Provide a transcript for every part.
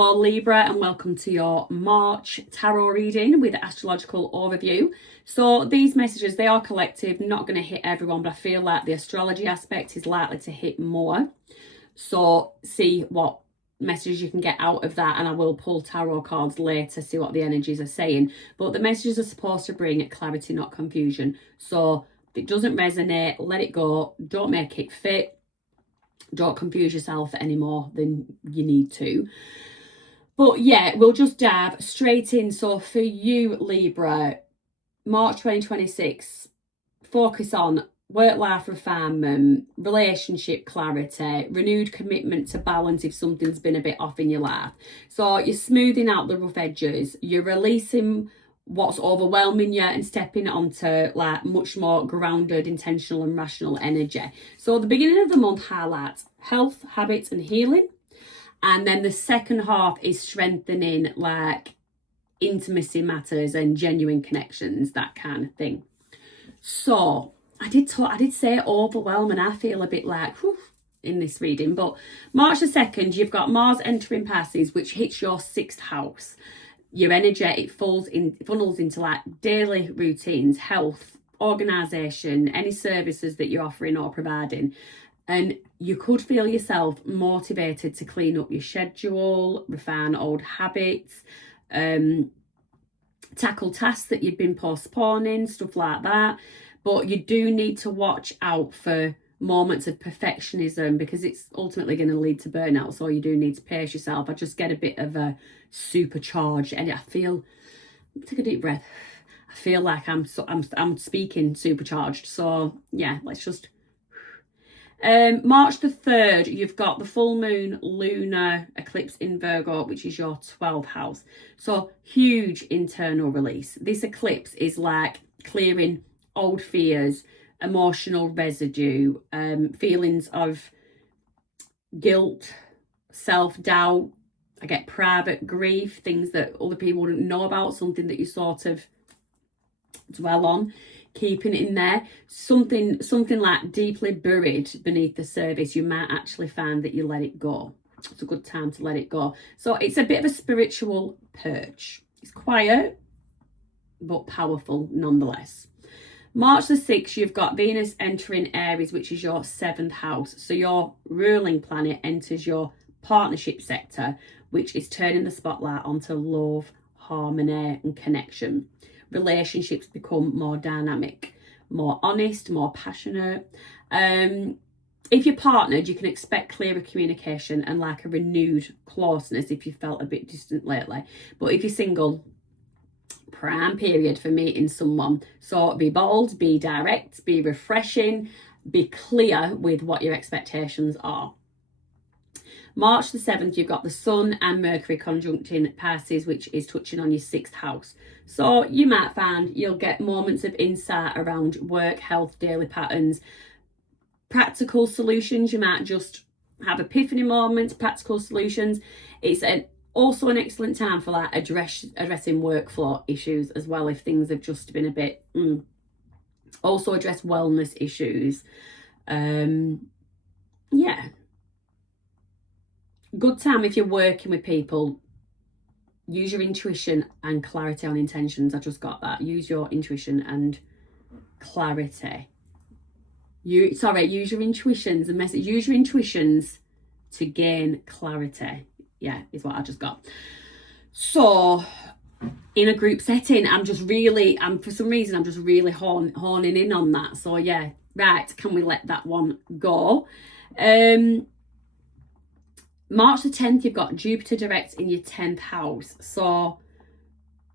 Libra, and welcome to your March tarot reading with astrological overview. So these messages, they are collective, not going to hit everyone, but I feel like the astrology aspect is likely to hit more. So see what messages you can get out of that, and I will pull tarot cards later, see what the energies are saying. But the messages are supposed to bring clarity, not confusion. So if it doesn't resonate, let it go. Don't make it fit. Don't confuse yourself any more than you need to. But yeah, we'll just dive straight in. So for you, Libra, March 2026, focus on work-life refinement, relationship clarity, renewed commitment to balance if something's been a bit off in your life. So you're smoothing out the rough edges, you're releasing what's overwhelming you and stepping onto like much more grounded, intentional and rational energy. So the beginning of the month highlights health, habits and healing. And then the second half is strengthening like intimacy matters and genuine connections, that kind of thing. So I did say overwhelm, and I feel a bit like whew, in this reading. But March the 2nd, you've got Mars entering Pisces, which hits your 6th house. Your energy, it funnels into like daily routines, health, organisation, any services that you're offering or providing. And you could feel yourself motivated to clean up your schedule, refine old habits, tackle tasks that you've been postponing, stuff like that. But you do need to watch out for moments of perfectionism, because it's ultimately going to lead to burnout. So you do need to pace yourself. I just get a bit of a supercharged, and I feel, take a deep breath. I feel like I'm speaking supercharged. So yeah, let's just. March the 3rd, you've got the full moon lunar eclipse in Virgo, which is your 12th house. So huge internal release. This eclipse is like clearing old fears, emotional residue, feelings of guilt, self-doubt. I get private grief, things that other people wouldn't know about, something that you sort of dwell on, keeping it in there, something like deeply buried beneath the surface. You might actually find that you let it go. It's a good time to let it go. So it's a bit of a spiritual purge. It's quiet but powerful nonetheless. March the 6th, you've got Venus entering Aries, which is your 7th house. So your ruling planet enters your partnership sector, which is turning the spotlight onto love, harmony and connection. Relationships become more dynamic, more honest, more passionate. If you're partnered, you can expect clearer communication and like a renewed closeness if you felt a bit distant lately. But if you're single, prime period for meeting someone. So be bold, be direct, be refreshing, be clear with what your expectations are. March the 7th, you've got the Sun and Mercury conjuncting Pisces, which is touching on your 6th house. So you might find you'll get moments of insight around work, health, daily patterns, practical solutions. You might just have epiphany moments, practical solutions. It's also an excellent time for like addressing workflow issues as well, if things have just been a bit. Also address wellness issues. Yeah. Good time if you're working with people. Use your intuition and clarity on intentions. I just got that. Use your intuition and clarity. Use your intuitions and message. Use your intuitions to gain clarity. Yeah, is what I just got. So in a group setting, for some reason I'm just really honing in on that. So yeah, right, can we let that one go? March the 10th, you've got Jupiter direct in your 10th house. So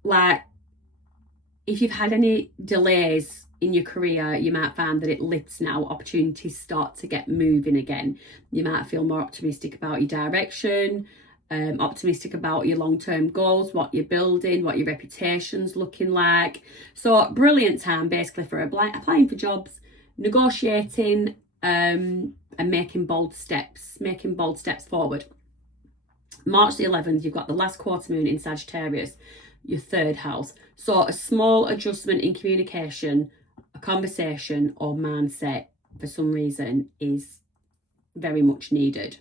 like if you've had any delays in your career, you might find that it lifts now. Opportunities start to get moving again. You might feel more optimistic about your direction, optimistic about your long-term goals, what you're building, what your reputation's looking like. So brilliant time basically for applying for jobs, negotiating, and making bold steps forward. March the 11th, you've got the last quarter moon in Sagittarius, your 3rd house. So a small adjustment in communication, a conversation or mindset for some reason is very much needed.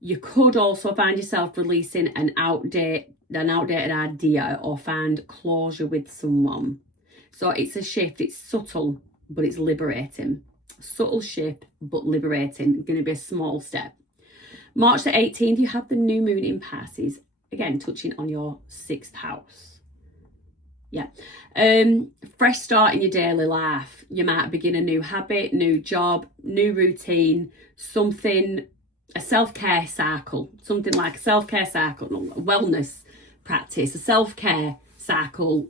You could also find yourself releasing an outdated idea or find closure with someone. So it's a shift. It's subtle, but it's liberating. Subtle shift, but liberating. It's going to be a small step. March the 18th, you have the new moon in Pisces. Again, touching on your 6th house. Yeah. Fresh start in your daily life. You might begin a new habit, new job, new routine, something, a self-care cycle, something like a self-care cycle, a wellness practice, a self-care cycle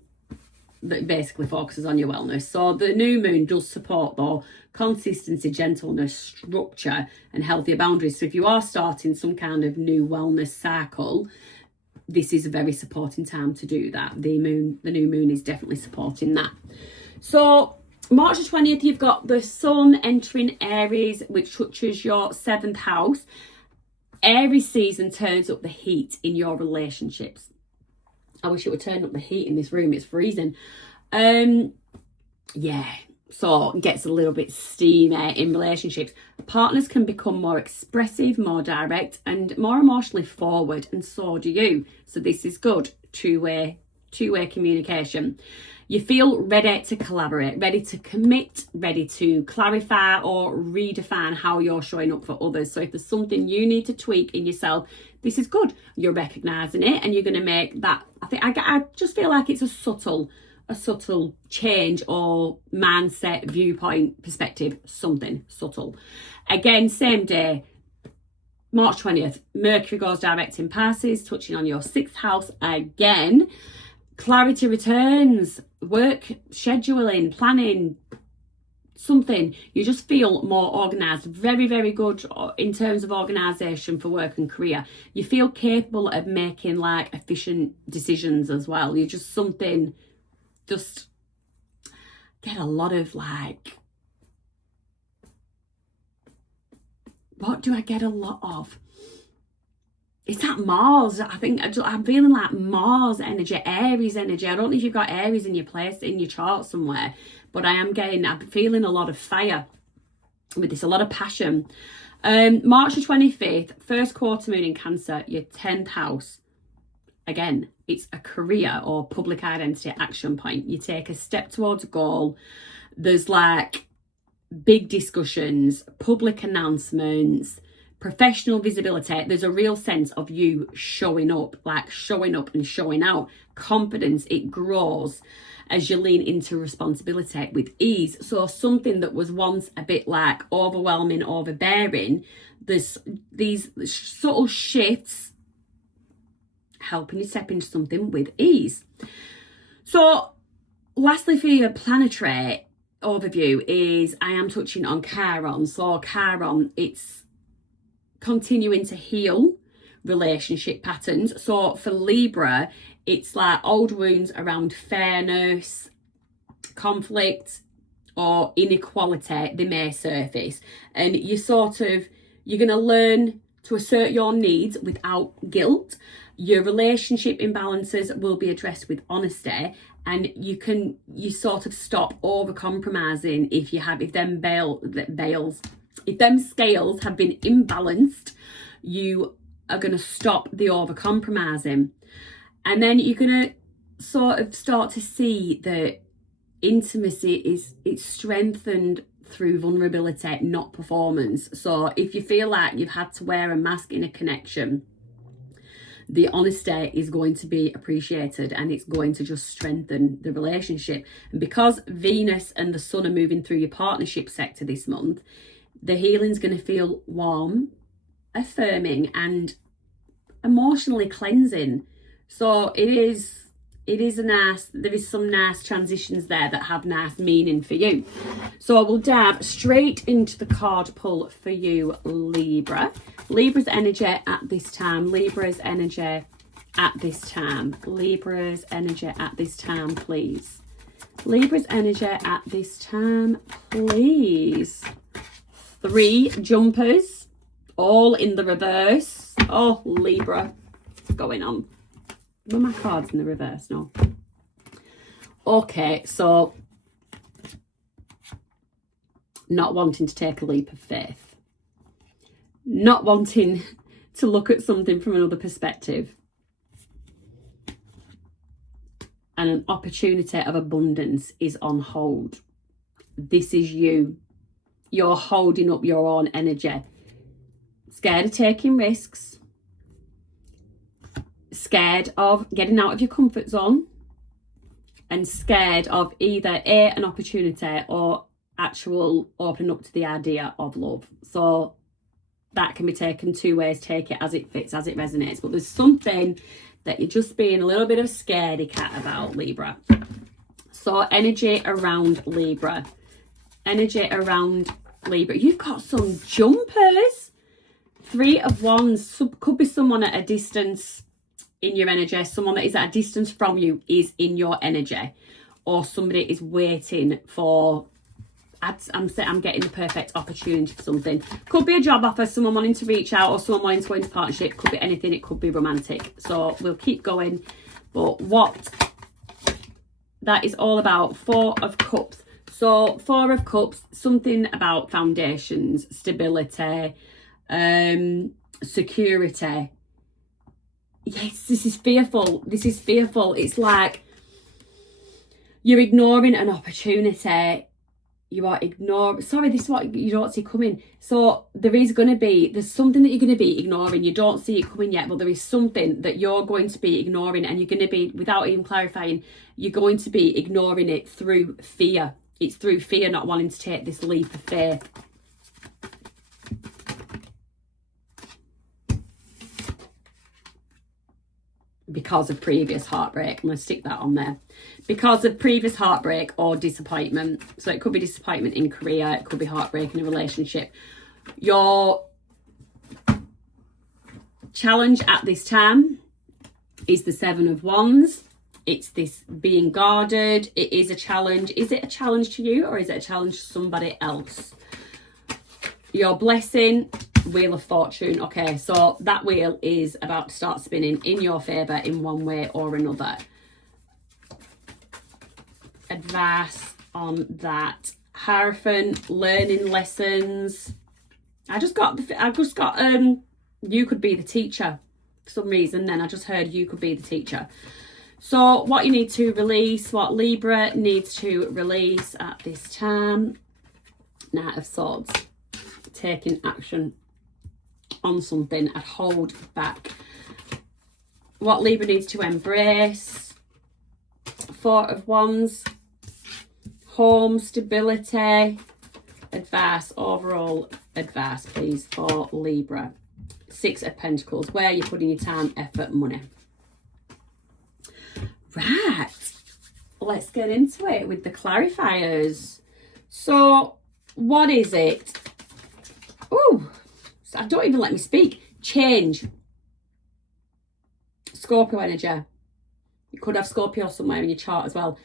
that basically focuses on your wellness. So the new moon does support, though, consistency, gentleness, structure, and healthier boundaries. So if you are starting some kind of new wellness cycle, this is a very supporting time to do that. The new moon is definitely supporting that. So March the 20th, you've got the sun entering Aries, which touches your 7th house. Aries season turns up the heat in your relationships. I wish it would turn up the heat in this room. It's freezing. Yeah. So it gets a little bit steamy in relationships. Partners can become more expressive, more direct, and more emotionally forward, and so do you. So this is good. Two-way communication. You feel ready to collaborate, ready to commit, ready to clarify or redefine how you're showing up for others. So if there's something you need to tweak in yourself, this is good. You're recognizing it, and you're going to make that. I just feel like it's a subtle change or mindset, viewpoint, perspective, something subtle. Again, same day, March 20th, Mercury goes direct in Pisces, touching on your 6th house again. Clarity returns, work, scheduling, planning, something. You just feel more organised, very, very good in terms of organisation for work and career. You feel capable of making like efficient decisions as well. You're just something, just get a lot of like, what do I get a lot of? It's that Mars. I think I'm feeling like Mars energy, Aries energy. I don't know if you've got Aries in your chart somewhere, but I'm feeling a lot of fire with this, a lot of passion. March the 25th, first quarter moon in Cancer, your 10th house. Again, it's a career or public identity action point. You take a step towards a goal. There's like big discussions, public announcements, professional visibility. There's a real sense of you showing up and showing out. Confidence, it grows as you lean into responsibility with ease. So something that was once a bit like overwhelming, overbearing, there's these subtle shifts helping you step into something with ease. So lastly, for your planetary overview is I am touching on Chiron. So Chiron, it's continuing to heal relationship patterns. So for Libra, it's like old wounds around fairness, conflict, or inequality, they may surface. And you're going to learn to assert your needs without guilt. Your relationship imbalances will be addressed with honesty, and you sort of stop over compromising if them scales have been imbalanced. You are going to stop the over compromising, and then you're going to sort of start to see that intimacy it's strengthened through vulnerability, not performance. So if you feel like you've had to wear a mask in a connection, the honesty is going to be appreciated, and it's going to just strengthen the relationship. And because Venus and the Sun are moving through your partnership sector this month, the healing's going to feel warm, affirming, and emotionally cleansing. So there is some nice transitions there that have nice meaning for you. So we'll dive straight into the card pull for you, Libra. Libra's energy at this time. Libra's energy at this time. Libra's energy at this time, please. Libra's energy at this time, please. 3 jumpers, all in the reverse. Oh, Libra, what's going on? Were my cards in the reverse? No. Okay, so not wanting to take a leap of faith. Not wanting to look at something from another perspective. And an opportunity of abundance is on hold. This is you. You're holding up your own energy. Scared of taking risks. Scared of getting out of your comfort zone. And scared of either A, an opportunity, or actual opening up to the idea of love. So that can be taken two ways. Take it as it fits, as it resonates. But there's something that you're just being a little bit of scaredy cat about, Libra. So energy around Libra. Energy around Libra. You've got some jumpers. 3 of Wands. Could be someone at a distance in your energy. Someone that is at a distance from you is in your energy. Or somebody is waiting for... I'm getting the perfect opportunity for something. Could be a job offer, someone wanting to reach out, or someone wanting to go into partnership. Could be anything. It could be romantic. So we'll keep going. But what that is all about, 4 of Cups. So 4 of Cups, something about foundations, stability, security. Yes, this is fearful. This is fearful. It's like you're ignoring an opportunity. You are ignoring, sorry, this is what you don't see coming. So there's something that you're going to be ignoring. You don't see it coming yet, but there is something that you're going to be ignoring, and you're going to be, without even clarifying, you're going to be ignoring it through fear. It's through fear, not wanting to take this leap of faith. Because of previous heartbreak. I'm going to stick that on there. Because of previous heartbreak or disappointment. So it could be disappointment in career. It could be heartbreak in a relationship. Your challenge at this time is the 7 of Wands. It's this being guarded. It is a challenge. Is it a challenge to you, or is it a challenge to somebody else? Your blessing... Wheel of Fortune. Okay, so that wheel is about to start spinning in your favour in one way or another. Advice on that. Hierophant, learning lessons. I just got you could be the teacher for some reason. Then I just heard you could be the teacher. So what you need to release, what Libra needs to release at this time. Knight of Swords. Taking action on something. I'd hold back. What Libra needs to embrace. 4 of Wands. Home, stability. Advice, overall advice, please, for Libra. 6 of Pentacles. Where you're putting your time, effort, money. Right. Let's get into it with the clarifiers. So, what is it? Oh, don't even let me speak. Change. Scorpio energy. You could have Scorpio somewhere in your chart as well.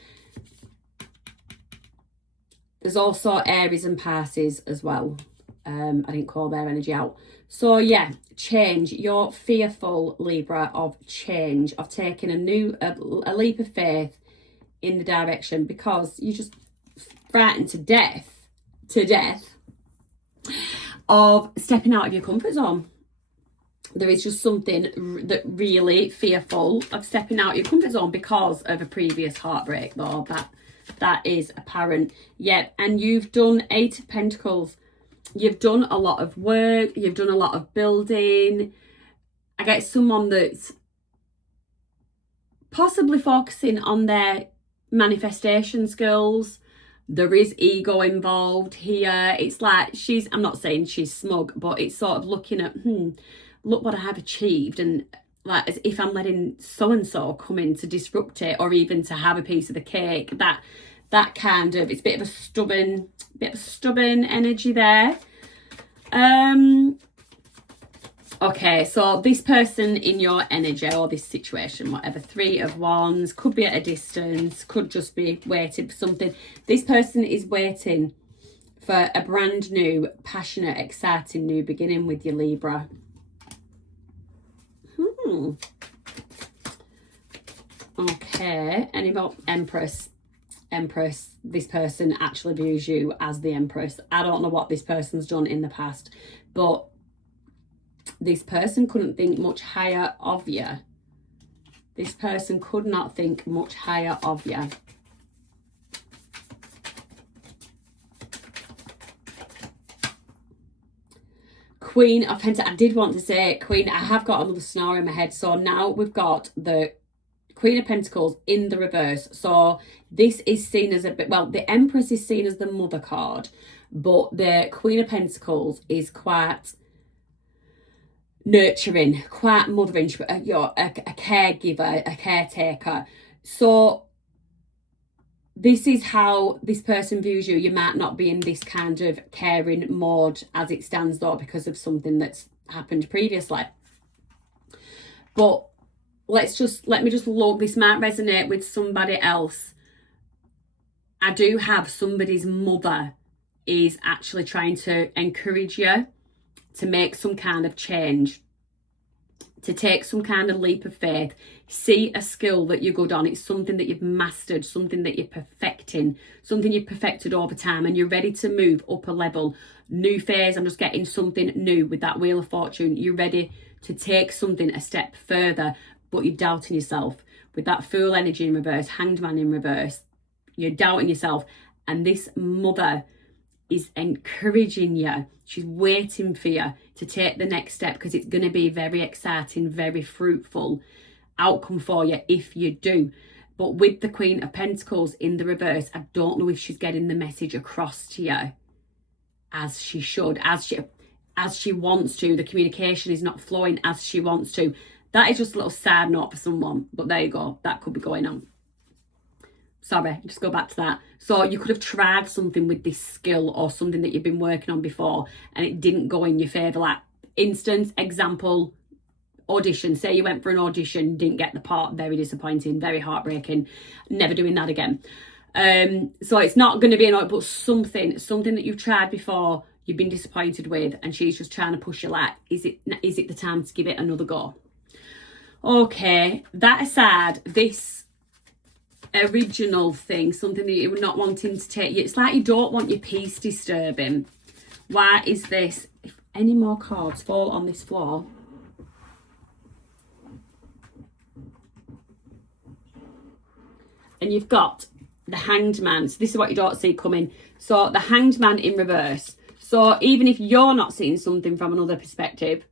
There's also Aries and Pisces as well. I didn't call their energy out. So yeah, change. You're fearful, Libra, of change, of taking a leap of faith in the direction, because you're just frightened to death of stepping out of your comfort zone. There is just something that really fearful of stepping out of your comfort zone because of a previous heartbreak, though. That is apparent. Yep, and you've done 8 of Pentacles. You've done a lot of work. You've done a lot of building. I get someone that's possibly focusing on their manifestation skills. There is ego involved here. It's like I'm not saying she's smug, but it's sort of looking at, look what I have achieved. And like, as if I'm letting so-and-so come in to disrupt it, or even to have a piece of the cake. That kind of, it's a bit of a stubborn energy there. Okay, so this person in your energy, or this situation, whatever, 3 of Wands, could be at a distance, could just be waiting for something. This person is waiting for a brand new, passionate, exciting new beginning with you, Libra. Okay, and about Empress. This person actually views you as the Empress. I don't know what this person's done in the past, but This person couldn't think much higher of you. This person could not think much higher of you. Queen of Pentacles. I did want to say Queen. I have got another scenario in my head. So now we've got the Queen of Pentacles in the reverse. So this is seen as a bit, well, the Empress is seen as the mother card, but the Queen of Pentacles is quite nurturing, quite mothering. You're a caregiver, a caretaker. So this is how this person views you. You might not be in this kind of caring mode as it stands though, because of something that's happened previously. But let me just look. This might resonate with somebody else. I do have somebody's mother is actually trying to encourage you to make some kind of change, to take some kind of leap of faith, see a skill that you're good on. It's something that you've mastered, something that you're perfecting, something you've perfected over time, and you're ready to move up a level. New phase, I'm just getting something new with that Wheel of Fortune. You're ready to take something a step further, but you're doubting yourself. With that Fool energy in reverse, Hanged Man in reverse, you're doubting yourself. And this mother is encouraging you. She's waiting for you to take the next step, because it's going to be very exciting, very fruitful outcome for you if you do. But with the Queen of Pentacles in the reverse, I don't know if she's getting the message across to you as she should, as she wants to. The communication is not flowing as she wants to. That is just a little sad note for someone, but there you go. That could be going on. Sorry, just go back to that. So you could have tried something with this skill or something that you've been working on before and it didn't go in your favour. Like, instance, example, audition. Say you went for an audition, didn't get the part. Very disappointing, very heartbreaking. Never doing that again. So it's not going to be an, but something that you've tried before, you've been disappointed with, and she's just trying to push you like, is it the time to give it another go? Okay, that aside, this original thing, something that you were not wanting to take, it's like you don't want your peace disturbing. Why is this? If any more cards fall on this floor, and you've got the Hanged Man. So this is what you don't see coming. So the Hanged Man in reverse. So even if you're not seeing something from another perspective,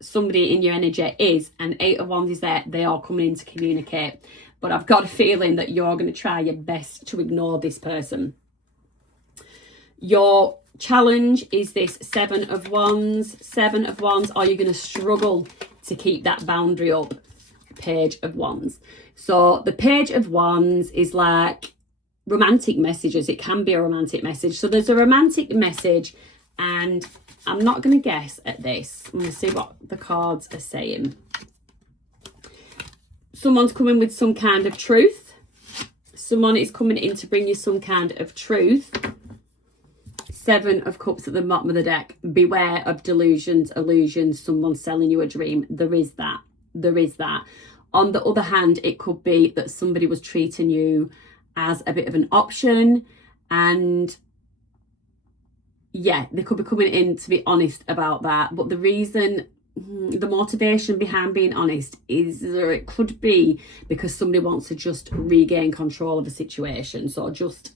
somebody in your energy is, and Eight of Wands is there. They are coming in to communicate. But I've got a feeling that you're going to try your best to ignore this person. Your challenge is this Seven of Wands. Seven of Wands. Are you going to struggle to keep that boundary up? Page of Wands. So the Page of Wands is like romantic messages. It can be a romantic message. So there's a romantic message, and I'm not going to guess at this. I'm going to see what the cards are saying. Someone's coming with some kind of truth. Someone is coming in to bring you some kind of truth. Seven of Cups at the bottom of the deck. Beware of delusions, illusions, someone selling you a dream. There is that. There is that. On the other hand, it could be that somebody was treating you as a bit of an option, and yeah, they could be coming in to be honest about that. But the reason, the motivation behind being honest is, or it could be because somebody wants to just regain control of a situation. So just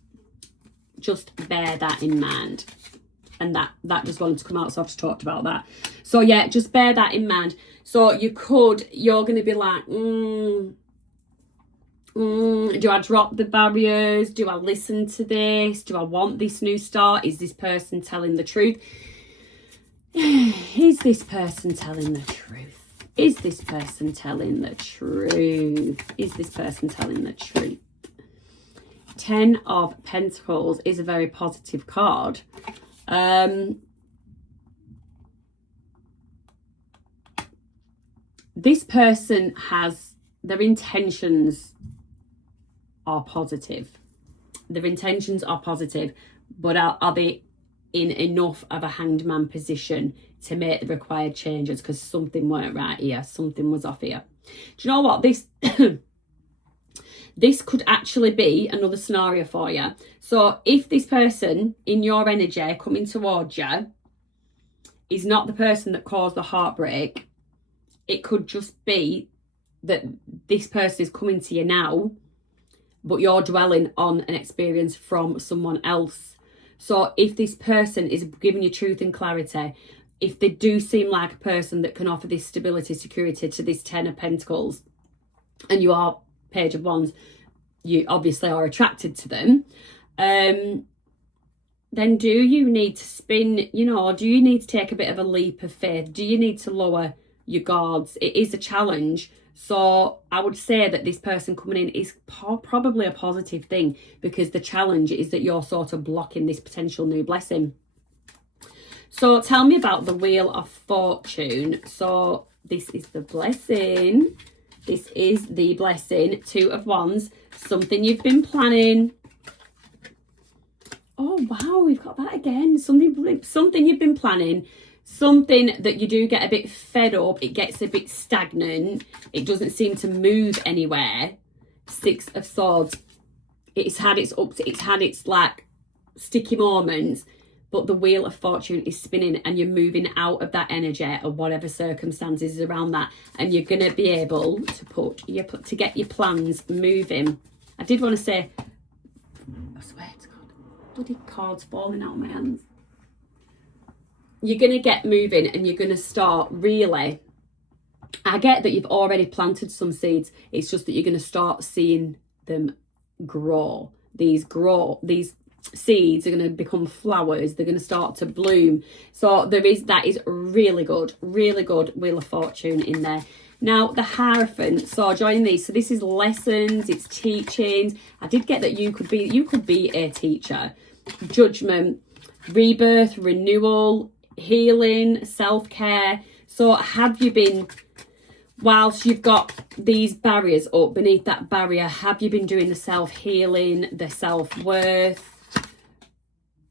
bear that in mind. And that just wanted to come out, so I've just talked about that. So yeah, just bear that in mind. So you're going to be like, do I drop the barriers? Do I listen to this? Do I want this new start? Is this person telling the truth? Is this person telling the truth? Is this person telling the truth? Is this person telling the truth? 10 of Pentacles is a very positive card. This person has, their intentions are positive. Their intentions are positive, but are they in enough of a Hanged Man position to make the required changes? Because something weren't right here. Something was off here. Do you know what? This this could actually be another scenario for you. So if this person in your energy coming towards you is not the person that caused the heartbreak. It could just be that this person is coming to you now, but you're dwelling on an experience from someone else. So if this person is giving you truth and clarity, if they do seem like a person that can offer this stability, security to this 10 of Pentacles, and you are Page of Wands, you obviously are attracted to them, then do you need to spin, you know, do you need to take a bit of a leap of faith? Do you need to lower your guards? It is a challenge. So I would say that this person coming in is probably a positive thing, because the challenge is that you're sort of blocking this potential new blessing. So tell me about the Wheel of Fortune. So this is the blessing. This is the blessing. 2 of Wands. Something you've been planning. Oh, wow, we've got that again. Something you've been planning. Something that you do get a bit fed up. It gets a bit stagnant. It doesn't seem to move anywhere. 6 of Swords. It's had its ups. It's had its like sticky moments. But the Wheel of Fortune is spinning, and you're moving out of that energy or whatever circumstances around that, and you're gonna be able to get your plans moving. I did want to say, I swear to God, bloody cards falling out of my hands. You're gonna get moving, and you're gonna start really. I get that you've already planted some seeds. It's just that you're gonna start seeing them grow. These seeds are going to become flowers. They're going to start to bloom. So that is really good Wheel of Fortune in there. Now the Hierophant, so joining these, so this is lessons, it's teachings. I did get that you could be a teacher. Judgment, rebirth, renewal, healing, self-care. So have you been, whilst you've got these barriers up, beneath that barrier, have you been doing the self-healing, the self-worth?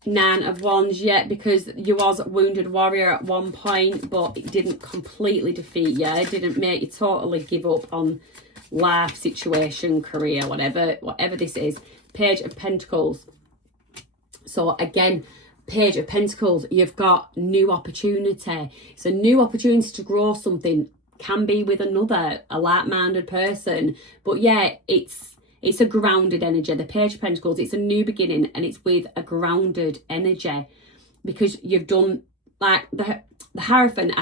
9 of Wands yet, because you was a wounded warrior at one point, but it didn't completely defeat you. It didn't make you totally give up on life, situation, career, whatever this is. Page of Pentacles. So again, Page of Pentacles, you've got new opportunity. It's a new opportunity to grow something. Can be with a like-minded person, but yeah, it's a grounded energy. The Page of Pentacles, it's a new beginning, and it's with a grounded energy, because you've done like the Hierophant.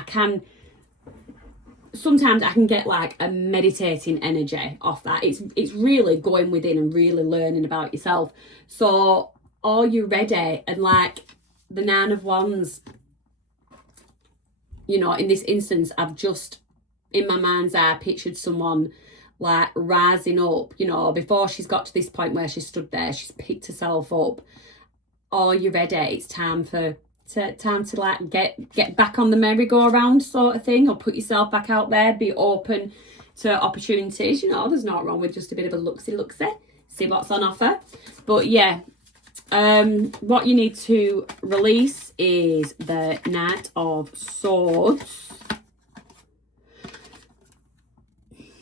Sometimes I can get like a meditating energy off that. It's really going within and really learning about yourself. So are you ready? And like the 9 of Wands, you know, in this instance, I've just in my mind's eye pictured someone like rising up, you know, before she's got to this point where she stood there, she's picked herself up. Are you ready? It's time to like get back on the merry-go-round sort of thing, or put yourself back out there, be open to opportunities. You know, there's not wrong with just a bit of a look-see, see what's on offer. But yeah, what you need to release is the Knight of Swords.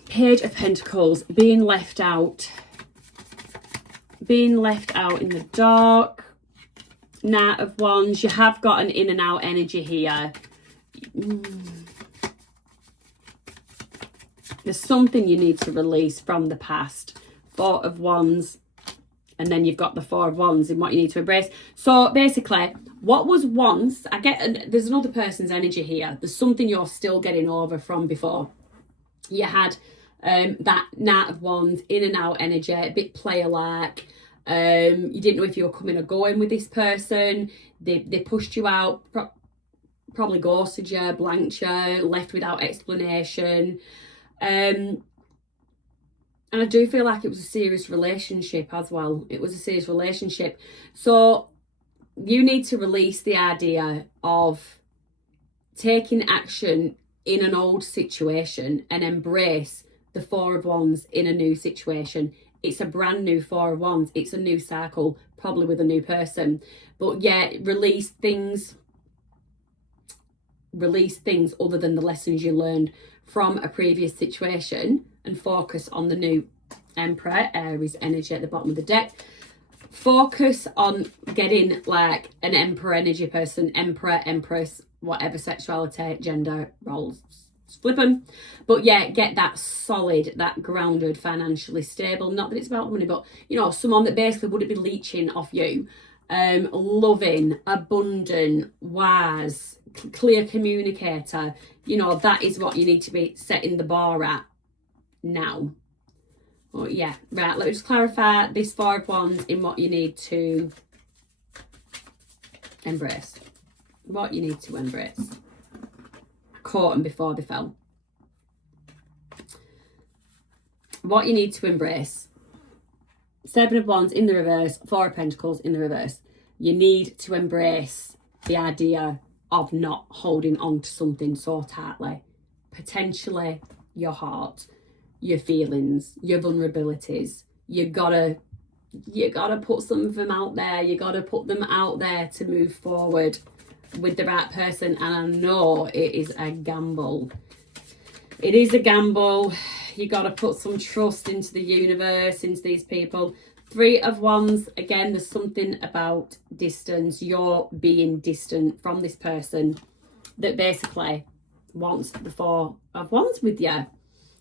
Page of Pentacles, being left out in the dark. Knight of Wands, you have got an in and out energy here. There's something you need to release from the past. 4 of Wands, and then you've got the 4 of Wands in what you need to embrace. So basically, what was once, there's another person's energy here. There's something you're still getting over from before. You had that Knight of Wands, in and out energy, a bit player-like. You didn't know if you were coming or going with this person. They pushed you out, probably ghosted you, blanked you, left without explanation. And I do feel like it was a serious relationship as well. It was a serious relationship. So you need to release the idea of taking action in an old situation and embrace the 4 of Wands in a new situation. It's a brand new 4 of Wands. It's a new cycle, probably with a new person. But yeah, release things other than the lessons you learned from a previous situation, and focus on the new. Emperor, Aries energy at the bottom of the deck. Focus on getting like an emperor energy person, emperor, empress, whatever sexuality, gender, roles, flip them. But yeah, get that solid, that grounded, financially stable. Not that it's about money, but you know, someone that basically wouldn't be leeching off you. Loving, abundant, wise, clear communicator. You know, that is what you need to be setting the bar at now. Oh yeah, right, let me just clarify this Four of Wands in what you need to embrace. What you need to embrace. Caught them before they fell. What you need to embrace. Seven of Wands in the reverse, Four of Pentacles in the reverse. You need to embrace the idea of not holding on to something so tightly. Potentially your heart, your feelings, your vulnerabilities. You gotta put some of them out there. You gotta put them out there to move forward with the right person. And I know it is a gamble. It is a gamble. You got to put some trust into the universe, into these people. Three of Wands, again, there's something about distance. You're being distant from this person that basically wants the Four of Wands with you.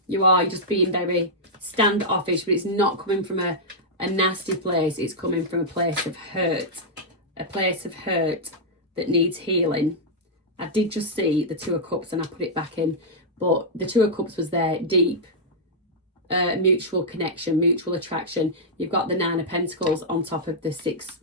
You are just being very standoffish, but it's not coming from a nasty place. It's coming from a place of hurt. A place of hurt that needs healing. I did just see the Two of Cups and I put it back in. But the Two of Cups was there, deep, mutual connection, mutual attraction. You've got the Nine of Pentacles on top of the Six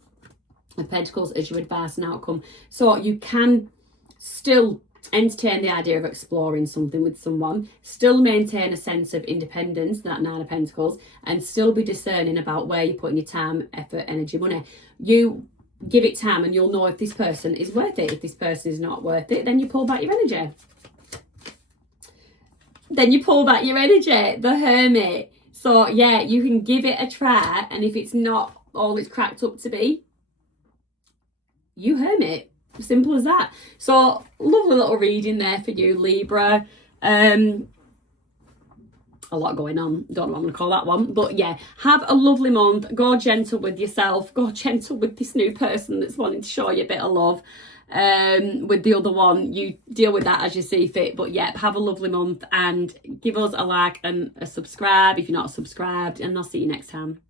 of Pentacles as your advice and outcome. So you can still entertain the idea of exploring something with someone, still maintain a sense of independence, that Nine of Pentacles, and still be discerning about where you're putting your time, effort, energy, money. You give it time and you'll know if this person is worth it. If this person is not worth it, then you pull back your energy. The Hermit. So yeah, you can give it a try, and if it's not all it's cracked up to be, you hermit. Simple as that. So lovely little reading there for you, Libra. A lot going on. Don't know what I'm going to call that one. But yeah, have a lovely month. Go gentle with yourself. Go gentle with this new person that's wanting to show you a bit of love. With the other one, you deal with that as you see fit. But yeah, have a lovely month and give us a like and a subscribe if you're not subscribed, and I'll see you next time.